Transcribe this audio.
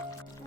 you